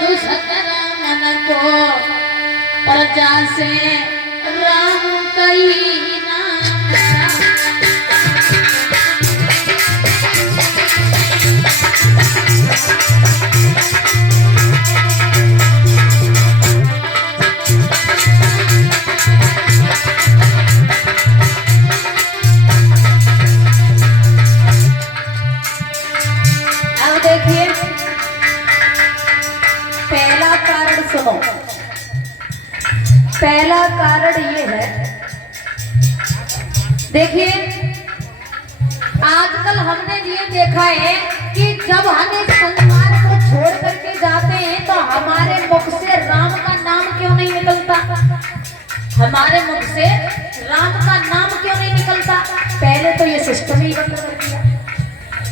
दुष्कर्म मन को प्रजा से राम कही ना। अब देखिए पहला कारण सुनो। पहला कारण ये है, देखिए आजकल हमने ये देखा है कि जब हम इस संसार को छोड़ करके जाते हैं तो हमारे मुख से राम का नाम क्यों नहीं निकलता? हमारे मुख से राम का नाम क्यों नहीं निकलता? पहले तो ये सिस्टम ही बंद कर दिया।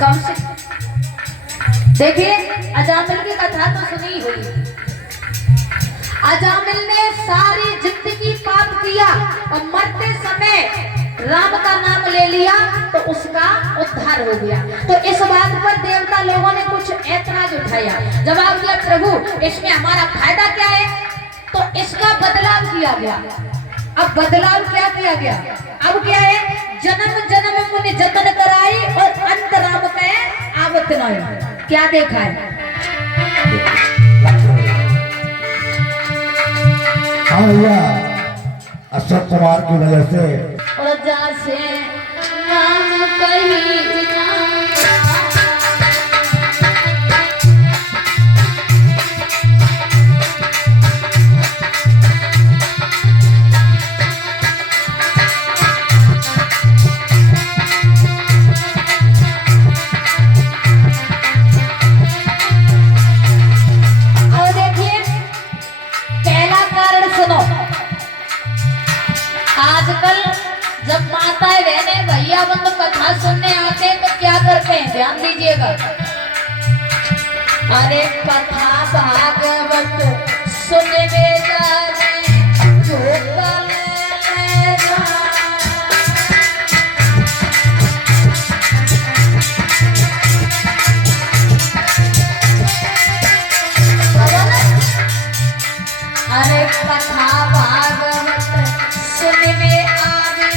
कम से देखिए अजामिल की कथा तो सुनी हुई। अजामिल ने सारी जिंदगी पाप किया और मरते समय राम का नाम ले लिया तो उसका उद्धार हो गया। तो इस बात पर देवता लोगों ने कुछ ऐतराज उठाया, जवाब दिया प्रभु इसमें हमारा फायदा क्या है? तो इसका बदलाव किया गया। अब बदलाव क्या किया गया? अब क्या है? जन्म जन्म मुनि जतन कराई और अंत राम के आवत न। क्या देखा है? हाँ भैया, अशोक कुमार की वजह से प्रजा से राम कही ना। आजकल जब माताएं बहनें भैया बंद कथा सुनने आते हैं तो क्या करते हैं? ध्यान दीजिएगा। अरे कथा भागवत सुनने जाने अरे कथा भागवत सुनने आवे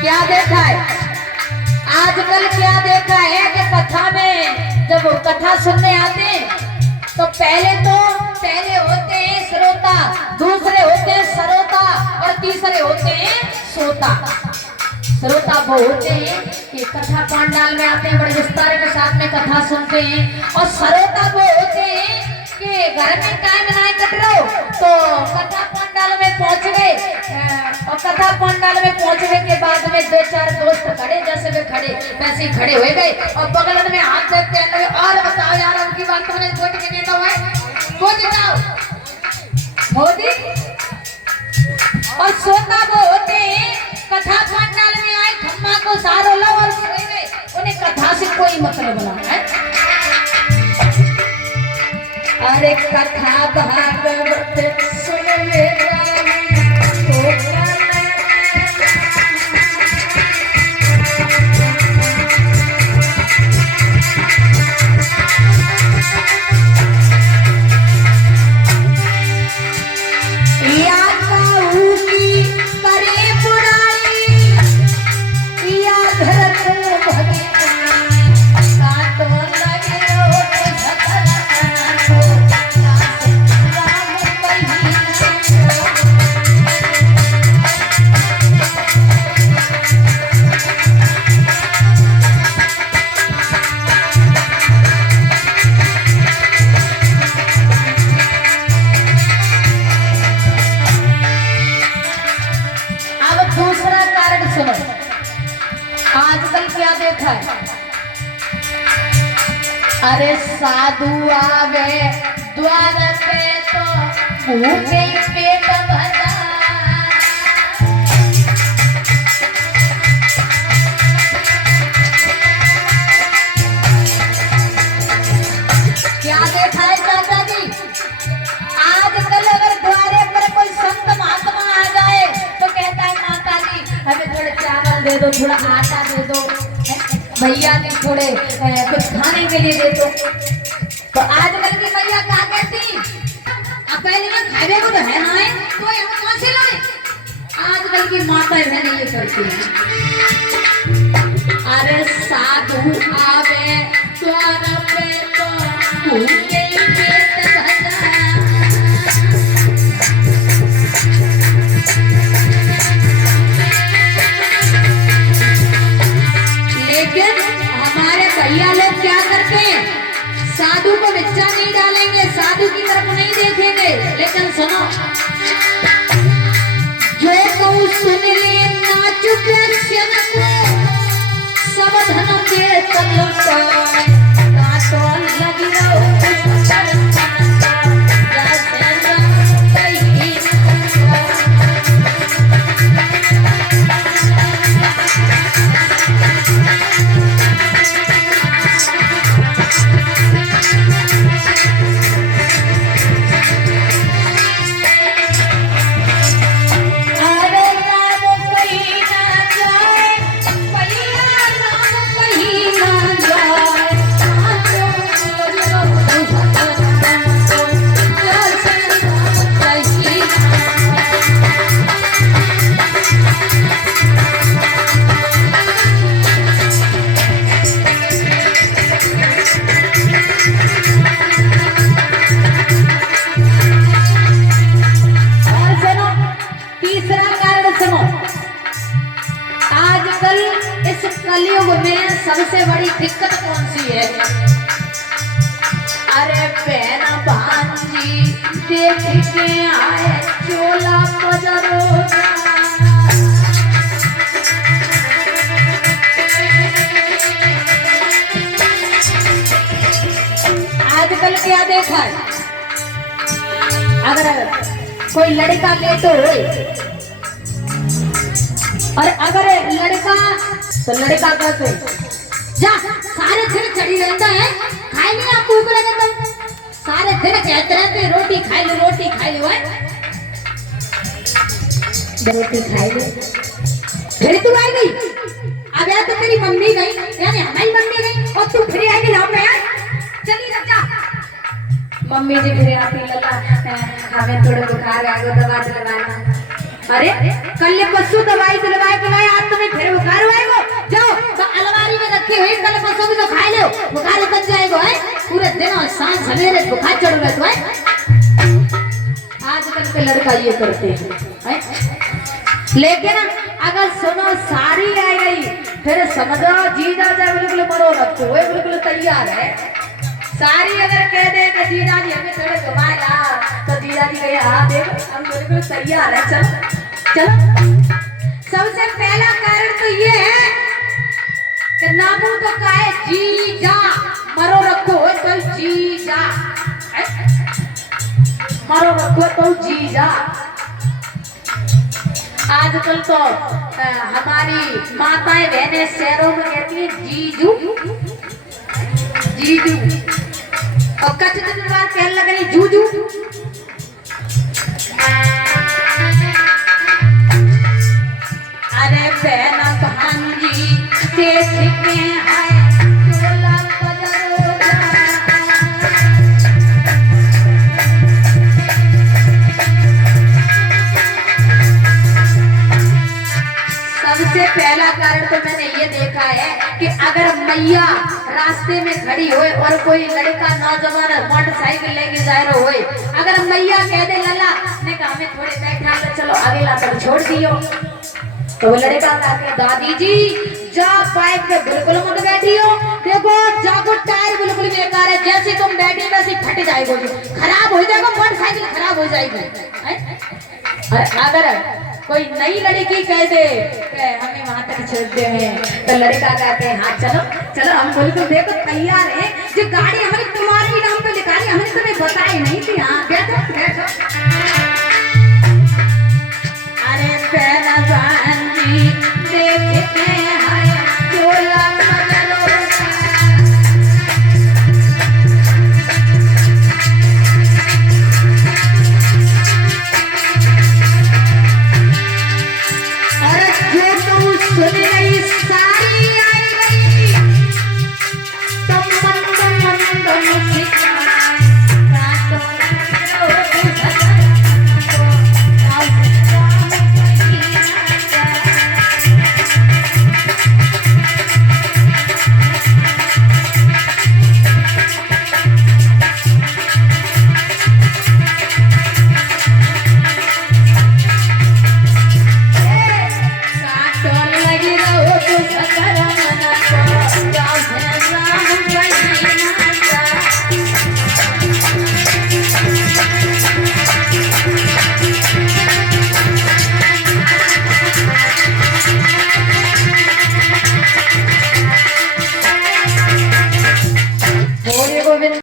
क्या देखा है? आजकल क्या देखा है कि कथा में जब कथा सुनने आते तो पहले होते हैं श्रोता, दूसरे होते हैं सरोता और तीसरे होते हैं सोता। श्रोता वो होते हैं कि कथा पंडाल में आते हैं, बड़े विस्तार के साथ में कथा सुनते हैं, और सरोता वो होते हैं कि घर में टाइम नहीं कट रहा हो तो कथा पंडाल में पहुंच गए, और कथा पंडाल में पहुंचने के बाद में दो चार दोस्त खड़े, जैसे वे खड़े वैसे ही खड़े हो गए और बगल में हाथ देते हैं और बताओ यार उनकी बात तुमने वोट के नेता हुआ है, वो जिताओ मोदी। और सोता वो होते हैं कथा पंडाल में आए खम्मा को सारो लो और उन्हें कथा से कोई मतलब ना है। अरे कथा भागवत सुन ले आजकल क्या देखा है? अरे साधु आवे द्वार पे तो भूखे पेट भरा। क्या देखा है चाचा जी? आजकल अगर द्वारे पर कोई दे दो, थोड़ा आटा दे दो, भैया ने थोड़े कुछ खाने के लिए दे दो। तो आजकल की भैया क्या कहती, अब पहले में खाने को तो है ना है, तो हम कहाँ से लाए? आजकल की माता बहनें ये करती हैं, अरे साधु आवे द्वार पे तो भूखे पेट भरा। लेकिन हमारे भैया लोग क्या करते हैं, साधु को बिच्चा नहीं डालेंगे, साधु की तरफ नहीं देखेंगे। लेकिन सुनो, जो कहूँ सुन ले नाचुक क्षण को, सब धन दे तब काटो लगी रहो कलयुग में सबसे बड़ी दिक्कत कौन सी है? अरे बहन भांजी देख के आए चोला पजरोगा। आजकल क्या देखा है, अगर कोई लड़का लेट हो और अगर लड़का तो लड़का कहते जा सारे दिन चढ़ी रहता है, खाई नहीं आप भूख लगे तो सारे दिन कहते रहते रोटी खाई लो रोटी खाई लो है, रोटी खाई लो। फिर तू आई गई, अब यार तो तेरी मम्मी गई यानी हमारी मम्मी गई और तू फिर आएगी लाओ में यार चली जा। मम्मी जी फिर आती लला हमें थोड़ा बुखार आ गया दवा दिलवाना। अरे कल परसों दवाई दिलवाए आज तुम्हें फिर बुखार आएगा, जाओ तो अलमारी में रखे हुए कल परसों भी तो खा लो, बुखार उतर जाएगा है। पूरे दिन और शाम सवेरे बुखार चढ़ गए तो है। आजकल के लड़का ये करते हैं, लेकिन अगर सुनो साड़ी आ गई फिर समझो जीजा जा बिल्कुल मरो रखो वो बिल्कुल तैयार है। साड़ी अगर कह दे कि जीजा जी हमें थोड़े घुमाएगा तो जीजा जी कहे हाँ देखो हम बिल्कुल तैयार है, चलो चलो। सबसे पहला कारण तो ये है कि नामू तो कहे जीजा मरो रखो तो जीजा, मरो रखो तो जीजा। आजकल तो हमारी माताएं बहनें शहरों में कहती है जीजू जीजू और कच्छ दिन बाद कहने लगे जूजू। अरे बहना भांजी देख के आए चोला पजरोगा। सबसे पहला कारण तो मैंने ये देखा है कि अगर मैया रास्ते में खड़ी होए और कोई लड़का नौजवान मोटरसाइकिल लेके जा रहा होए, अगर मैया कह दे लला ने कहा हमें थोड़े बैठा लो चलो अगला पर छोड़ दियो, तो वो लड़का कहते दादी जी जा बाइक पे बिल्कुल मत बैठियो, देखो जाको टायर बिल्कुल बेकार है, जैसे तुम बैठे वैसे फट जाएगा, खराब हो जाएगा, मोटरसाइकिल खराब हो जाएगी। अगर कोई नई लड़की कह दे हमें वहां तक छोड़ते हैं तो लड़का कहते हैं हाँ चलो चलो हम बिल्कुल देखो तैयार है, जो गाड़ी हमारी तुम्हारे नाम पे लिखा ली हमने तुम्हें बताई नहीं थी। हाँ बैठो बैठो